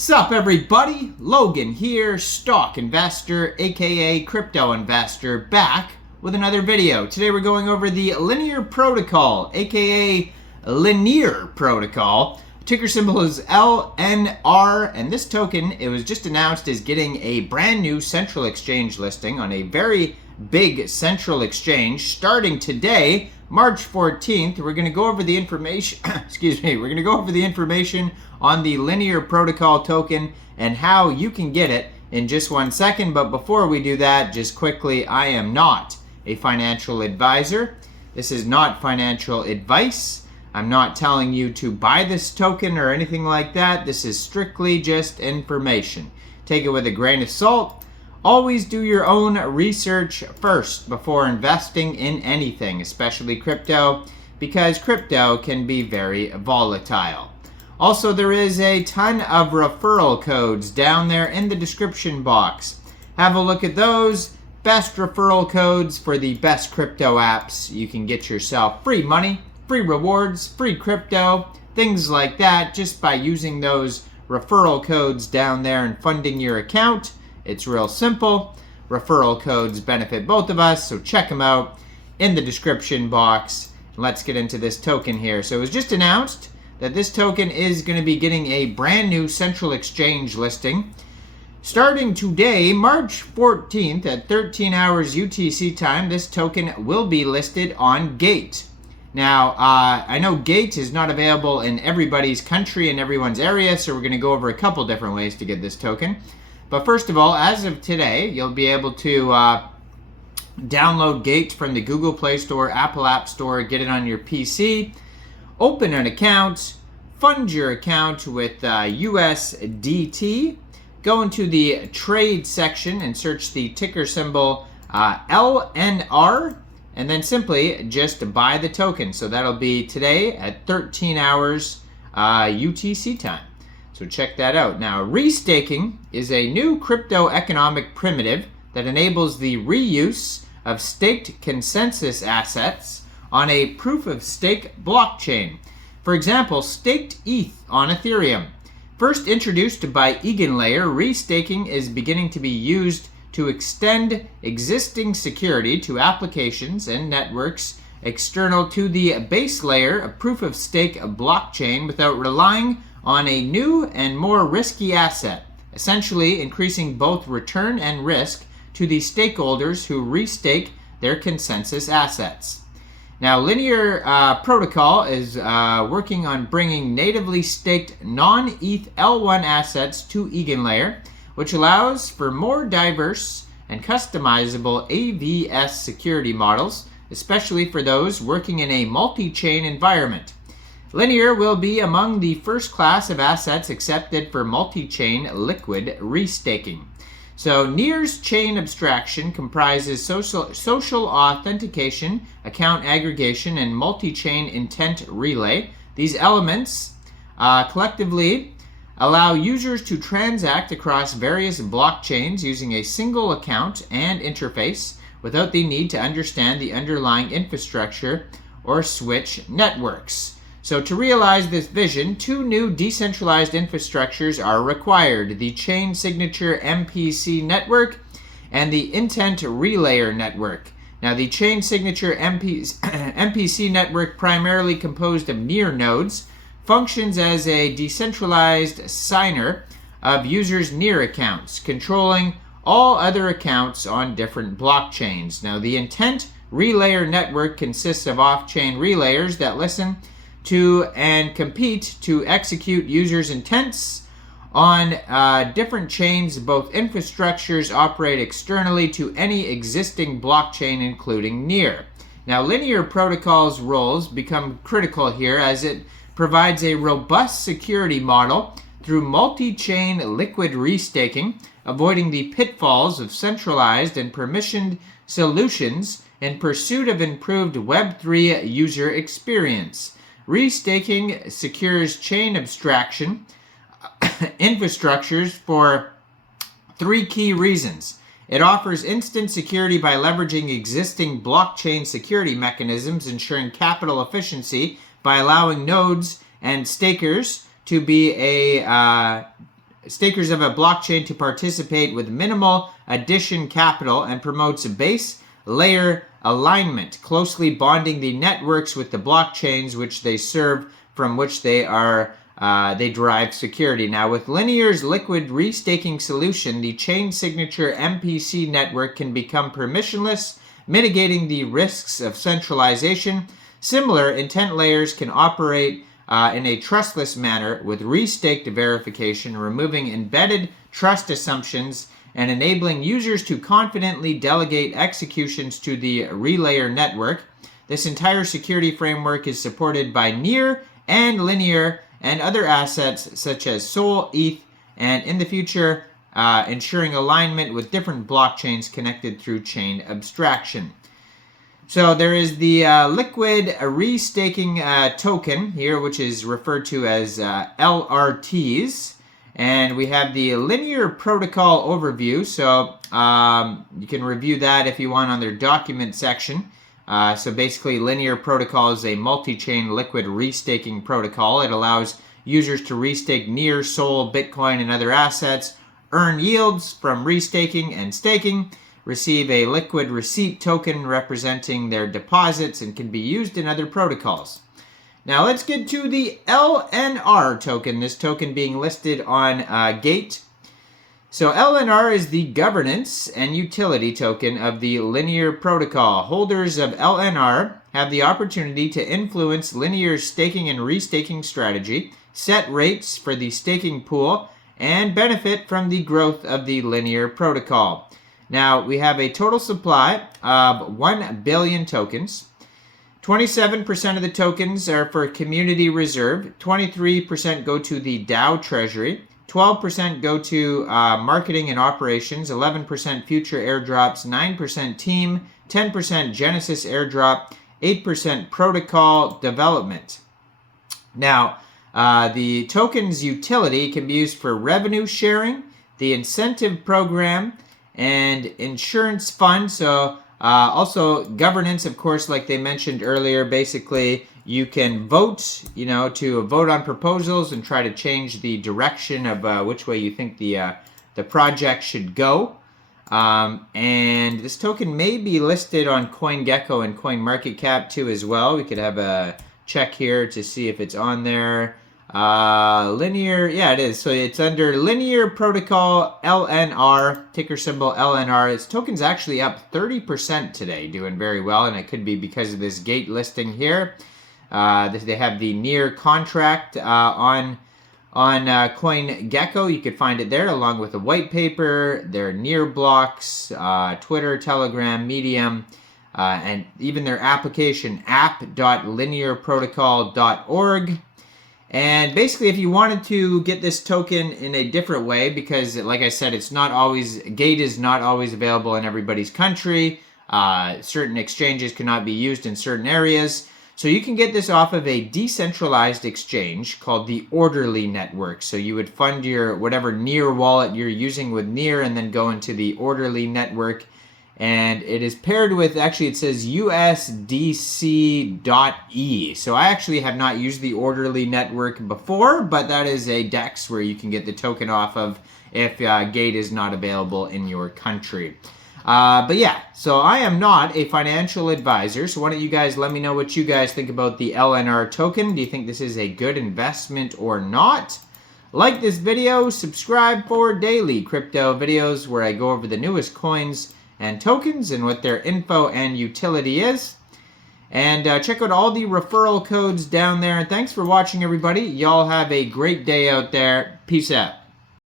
Sup everybody, Logan here, stock investor aka crypto investor, back with another video. Today we're going over the LiNEAR protocol aka LiNEAR protocol. Ticker symbol is LNR, and this token, it was just announced, is getting a brand new central exchange listing on a very big central exchange starting today, March 14th. We're going to go over the information, we're going to go over the information on the LiNEAR protocol token and how you can get it in just 1 second. But before we do that, just quickly, I am not a financial advisor. This is not financial advice. I'm not telling you to buy this token or anything like that. This is strictly just information. Take it with a grain of salt. Always do your own research first before investing in anything, especially crypto, because crypto can be very volatile. Also, there is a ton of referral codes down there in the description box. Have a look at those. Best referral codes for the best crypto apps. You can get yourself free money, free rewards, free crypto, things like that, just by using those referral codes down there and funding your account. It's real simple. Referral codes benefit both of us, so check them out in the description box. Let's get into this token here. So it was just announced that this token is going to be getting a brand new central exchange listing. Starting today, March 14th at 13 hours UTC time, this token will be listed on Gate. Now, I know Gate is not available in everybody's country and everyone's area, so we're going to go over a couple different ways to get this token. But first of all, as of today, you'll be able to download Gate from the Google Play Store, Apple App Store, get it on your PC, open an account, fund your account with USDT, go into the trade section and search the ticker symbol LNR, and then simply just buy the token. So that'll be today at 13 hours UTC time. So check that out. Now, restaking is a new crypto economic primitive that enables the reuse of staked consensus assets on a proof-of-stake blockchain. For example, staked ETH on Ethereum. First introduced by EigenLayer, restaking is beginning to be used to extend existing security to applications and networks external to the base layer of proof-of-stake blockchain without relying on a new and more risky asset, essentially increasing both return and risk to the stakeholders who restake their consensus assets. Now, LiNEAR protocol is working on bringing natively staked non-ETH L1 assets to EigenLayer, which allows for more diverse and customizable AVS security models, especially for those working in a multi-chain environment. LiNEAR will be among the first class of assets accepted for multi-chain liquid restaking. So NEAR's chain abstraction comprises social authentication, account aggregation, and multi-chain intent relay. These elements collectively allow users to transact across various blockchains using a single account and interface without the need to understand the underlying infrastructure or switch networks. So to realize this vision, two new decentralized infrastructures are required: the Chain Signature MPC network and the Intent Relayer network. Now, the Chain Signature MPC network, primarily composed of NEAR nodes, functions as a decentralized signer of users' NEAR accounts, controlling all other accounts on different blockchains. Now, the Intent Relayer network consists of off-chain relayers that listen to and compete to execute users' intents on different chains. Both infrastructures operate externally to any existing blockchain, including NEAR. Now, LiNEAR protocol's roles become critical here as it provides a robust security model through multi-chain liquid restaking, avoiding the pitfalls of centralized and permissioned solutions in pursuit of improved Web3 user experience. Restaking secures chain abstraction infrastructures for three key reasons. It offers instant security by leveraging existing blockchain security mechanisms, ensuring capital efficiency by allowing nodes and stakers to be stakers of a blockchain to participate with minimal addition capital and promotes a base layer alignment, closely bonding the networks with the blockchains which they serve, from which they derive security. Now, with LiNEAR's liquid restaking solution, the chain signature MPC network can become permissionless, mitigating the risks of centralization. Similar intent layers can operate in a trustless manner with restaked verification, removing embedded trust assumptions and enabling users to confidently delegate executions to the relayer network. This entire security framework is supported by NEAR and LiNEAR and other assets such as Sol, ETH, and in the future, ensuring alignment with different blockchains connected through chain abstraction. So there is the liquid restaking token here, which is referred to as LRTs. And we have the LiNEAR protocol overview. So you can review that if you want on their document section. So basically, LiNEAR protocol is a multi-chain liquid restaking protocol. It allows users to restake NEAR, Sol, Bitcoin, and other assets, earn yields from restaking and staking, receive a liquid receipt token representing their deposits, and can be used in other protocols. Now let's get to the LNR token, this token being listed on Gate. So LNR is the governance and utility token of the LiNEAR protocol. Holders of LNR have the opportunity to influence LiNEAR's staking and restaking strategy, set rates for the staking pool, and benefit from the growth of the LiNEAR protocol. Now, we have a total supply of 1 billion tokens. 27% of the tokens are for community reserve, 23% go to the DAO treasury, 12% go to marketing and operations, 11% future airdrops, 9% team, 10% Genesis airdrop, 8% protocol development. Now, the token's utility can be used for revenue sharing, the incentive program, and insurance fund. So also governance, of course, like they mentioned earlier. Basically, you can vote, to vote on proposals and try to change the direction of which way you think the project should go. And this token may be listed on CoinGecko and CoinMarketCap too as well. We could have a check here to see if it's on there. LiNEAR, yeah, it is. So it's under LiNEAR protocol LNR, ticker symbol LNR. Its token's actually up 30% today, doing very well, and it could be because of this Gate listing here. They have the NEAR contract on CoinGecko. You could find it there along with a white paper, their NEAR blocks, Twitter, Telegram, Medium, and even their application, app.linearprotocol.org. And basically, if you wanted to get this token in a different way, because like I said, Gate is not always available in everybody's country. Certain exchanges cannot be used in certain areas. So you can get this off of a decentralized exchange called the Orderly Network. So you would fund your whatever NEAR wallet you're using with NEAR and then go into the Orderly Network. And it is paired with, actually it says USDC.E. So I actually have not used the Orderly Network before, but that is a DEX where you can get the token off of if Gate is not available in your country. But yeah, so I am not a financial advisor, so why don't you guys let me know what you guys think about the LNR token. Do you think this is a good investment or not? Like this video, subscribe for daily crypto videos where I go over the newest coins and tokens and what their info and utility is. And check out all the referral codes down there. And thanks for watching, everybody. Y'all have a great day out there. Peace out.